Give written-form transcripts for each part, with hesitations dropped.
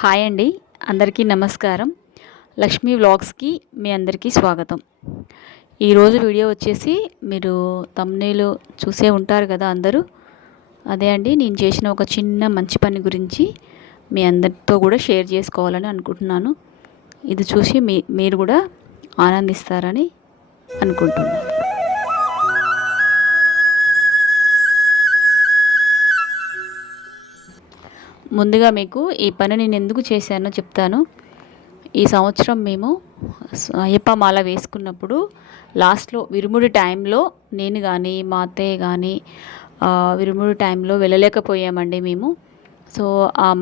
Hi అండి. అందరికీ నమస్కారం. లక్ష్మీ వ్లాగ్స్‌కి మీ అందరికీ స్వాగతం. ఈరోజు వీడియో వచ్చేసి మీరు థంబ్‌నెయిల్ చూసే ఉంటారు కదా అందరూ. అదే అండి, నేను చేసిన ఒక చిన్న మంచి పని గురించి మీ అందరితో కూడా షేర్ చేసుకోవాలని అనుకుంటున్నాను. ఇది చూసి మీరు కూడా ఆనందిస్తారని అనుకుంటున్నాను. ముందుగా మీకు ఈ పని నేను ఎందుకు చేశానో చెప్తాను. ఈ సంవత్సరం మేము అయ్యప్ప మాల వేసుకున్నప్పుడు లాస్ట్లో విరుముడి టైంలో నేను కానీ మా అత్తయ్య కానీ విరుముడి టైంలో వెళ్ళలేకపోయామండి మేము. సో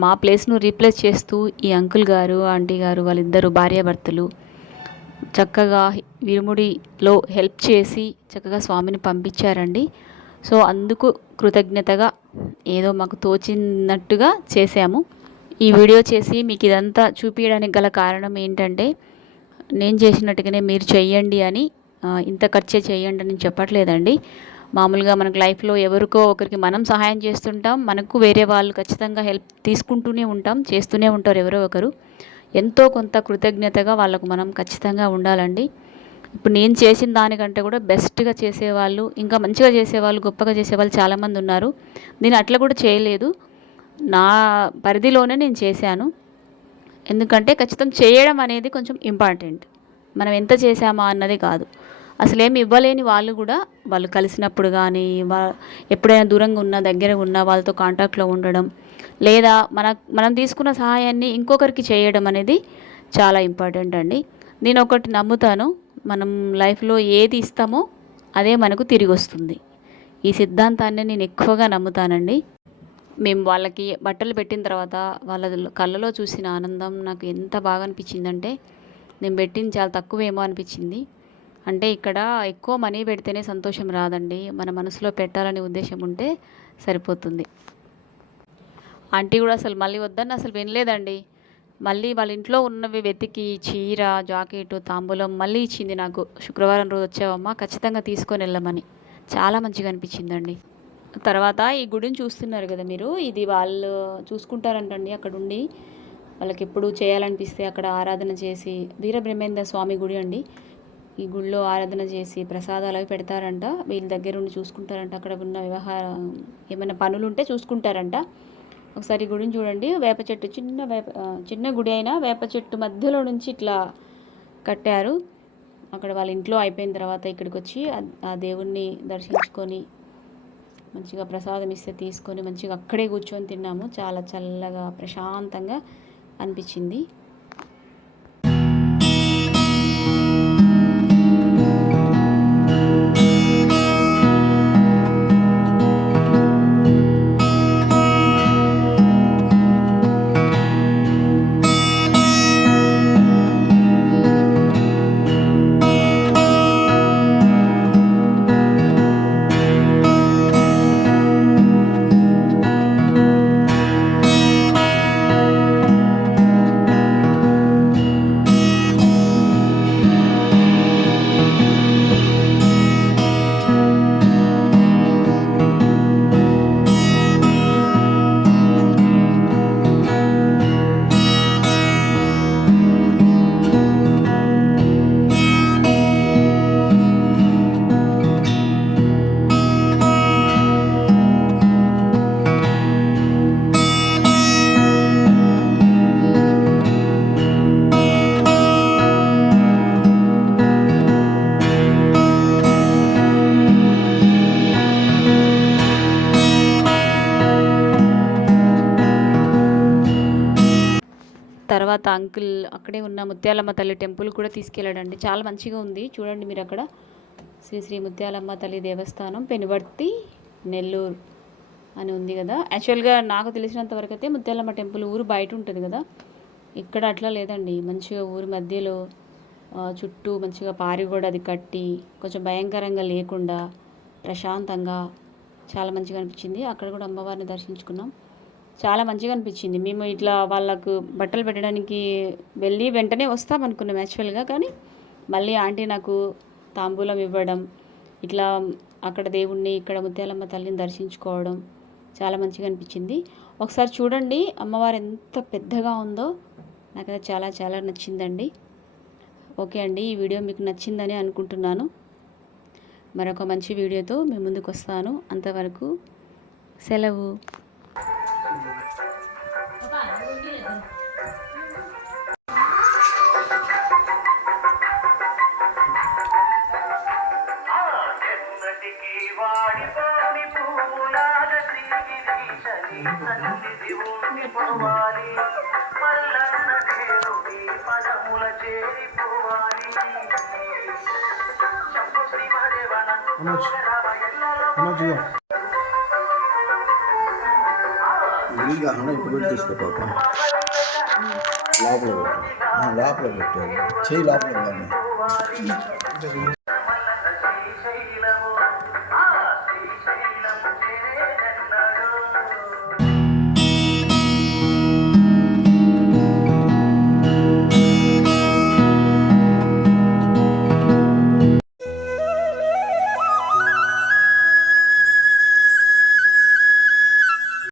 మా ప్లేస్ను రీప్లేస్ చేస్తూ ఈ అంకుల్ గారు ఆంటీ గారు వాళ్ళిద్దరు భార్యాభర్తలు చక్కగా విరుముడిలో హెల్ప్ చేసి చక్కగా స్వామిని పంపించారండి. సో అందుకు కృతజ్ఞతగా ఏదో మాకు తోచినట్టుగా చేశాము. ఈ వీడియో చేసి మీకు ఇదంతా చూపించడానికి గల కారణం ఏంటంటే, నేను చేసినట్టుగానే మీరు చెయ్యండి అని, ఇంత ఖర్చే చేయండి అని చెప్పట్లేదండి. మామూలుగా మనకు లైఫ్లో ఎవరికో ఒకరికి మనం సహాయం చేస్తుంటాం, మనకు వేరే వాళ్ళు ఖచ్చితంగా హెల్ప్ తీసుకుంటూనే ఉంటాం, చేస్తూనే ఉంటారు ఎవరో ఒకరు. ఎంతో కొంత కృతజ్ఞతగా వాళ్ళకు మనం ఖచ్చితంగా ఉండాలండి. ఇప్పుడు నేను చేసిన దానికంటే కూడా బెస్ట్గా చేసేవాళ్ళు, ఇంకా మంచిగా చేసేవాళ్ళు, గొప్పగా చేసేవాళ్ళు చాలామంది ఉన్నారు. నేను అట్లా కూడా చేయలేదు, నా పరిధిలోనే నేను చేశాను. ఎందుకంటే ఖచ్చితం చేయడం అనేది కొంచెం ఇంపార్టెంట్, మనం ఎంత చేసామా అన్నది కాదు. అసలేమి ఇవ్వలేని వాళ్ళు కూడా వాళ్ళు కలిసినప్పుడు కానీ ఎప్పుడైనా దూరంగా ఉన్నా దగ్గర ఉన్నా వాళ్ళతో కాంటాక్ట్లో ఉండడం, లేదా మనం తీసుకున్న సహాయాన్ని ఇంకొకరికి చేయడం అనేది చాలా ఇంపార్టెంట్ అండి. నేను ఒకటి నమ్ముతాను, మనం లైఫ్లో ఏది ఇస్తామో అదే మనకు తిరిగి వస్తుంది. ఈ సిద్ధాంతాన్ని నేను ఎక్కువగా నమ్ముతానండి. మేము వాళ్ళకి బట్టలు పెట్టిన తర్వాత వాళ్ళ కళ్ళలో చూసిన ఆనందం నాకు ఎంత బాగా అనిపించిందంటే, నేను పెట్టింది చాలా తక్కువేమో అనిపించింది. అంటే ఇక్కడ ఎక్కువ మనీ పెడితేనే సంతోషం రాదండి, మన మనసులో పెట్టాలనే ఉద్దేశం ఉంటే సరిపోతుంది. ఆంటీ కూడా అసలు మళ్ళీ వద్దని అసలు వినలేదండి. మళ్ళీ వాళ్ళ ఇంట్లో ఉన్నవి వెతికి చీర, జాకెట్, తాంబూలం మళ్ళీ ఇచ్చింది నాకు. శుక్రవారం రోజు వచ్చావమ్మా, ఖచ్చితంగా తీసుకొని వెళ్ళమని. చాలా మంచిగా అనిపించిందండి. తర్వాత ఈ గుడిని చూస్తున్నారు కదా మీరు, ఇది వాళ్ళు చూసుకుంటారంటండి అక్కడుండి. వాళ్ళకి ఎప్పుడు చేయాలనిపిస్తే అక్కడ ఆరాధన చేసి, వీరబ్రహ్మేంద్ర స్వామి గుడి అండి. ఈ గుడిలో ఆరాధన చేసి ప్రసాదాలు అవి పెడతారంట, వీళ్ళ దగ్గర ఉండి చూసుకుంటారంట. అక్కడ ఉన్న వ్యవహారం ఏమైనా పనులు ఉంటే చూసుకుంటారంట. ఒకసారి గుడిని చూడండి. వేప చెట్టు, చిన్న గుడి అయినా వేప చెట్టు మధ్యలో నుంచి ఇట్లా కట్టారు. అక్కడ వాళ్ళ ఇంట్లో అయిపోయిన తర్వాత ఇక్కడికి వచ్చి ఆ దేవుణ్ణి దర్శించుకొని మంచిగా ప్రసాదం ఇస్తే తీసుకొని మంచిగా అక్కడే కూర్చొని తిన్నాము. చాలా చల్లగా ప్రశాంతంగా అనిపించింది. తర్వాత అంకుల్ అక్కడే ఉన్న ముత్యాలమ్మ తల్లి టెంపుల్ కూడా తీసుకెళ్ళాడండి. చాలా మంచిగా ఉంది, చూడండి మీరు అక్కడ. శ్రీ శ్రీ ముత్యాలమ్మ తల్లి దేవస్థానం, పెనుబర్తి, నెల్లూరు అని ఉంది కదా. యాక్చువల్గా నాకు తెలిసినంత వరకు అయితే ముత్యాలమ్మ టెంపుల్ ఊరు బయట ఉంటుంది కదా, ఇక్కడ అట్లా లేదండి. మంచిగా ఊరి మధ్యలో చుట్టూ మంచిగా పారిగోడ అది కట్టి కొంచెం భయంకరంగా లేకుండా ప్రశాంతంగా చాలా మంచిగా అనిపించింది. అక్కడ కూడా అమ్మవారిని దర్శించుకున్నాం. చాలా మంచిగా అనిపించింది. మేము ఇట్లా వాళ్ళకు బట్టలు పెట్టడానికి వెళ్ళి వెంటనే వస్తాం అనుకున్నాం యాక్చువల్గా, కానీ మళ్ళీ ఆంటీ నాకు తాంబూలం ఇవ్వడం, ఇట్లా అక్కడ దేవుణ్ణి ఇక్కడ ముత్యాలమ్మ తల్లిని దర్శించుకోవడం చాలా మంచిగా అనిపించింది. ఒకసారి చూడండి అమ్మవారు ఎంత పెద్దగా ఉందో. నాకైతే చాలా చాలా నచ్చిందండి. ఓకే అండి, ఈ వీడియో మీకు నచ్చిందని అనుకుంటున్నాను. మరొక మంచి వీడియోతో మీ ముందుకు వస్తాను. అంతవరకు సెలవు. ఇప్పుడు తీసుకో పాప, లోపల పెట్టు, లోపల పెట్టారు, చేయి లోపల కానీ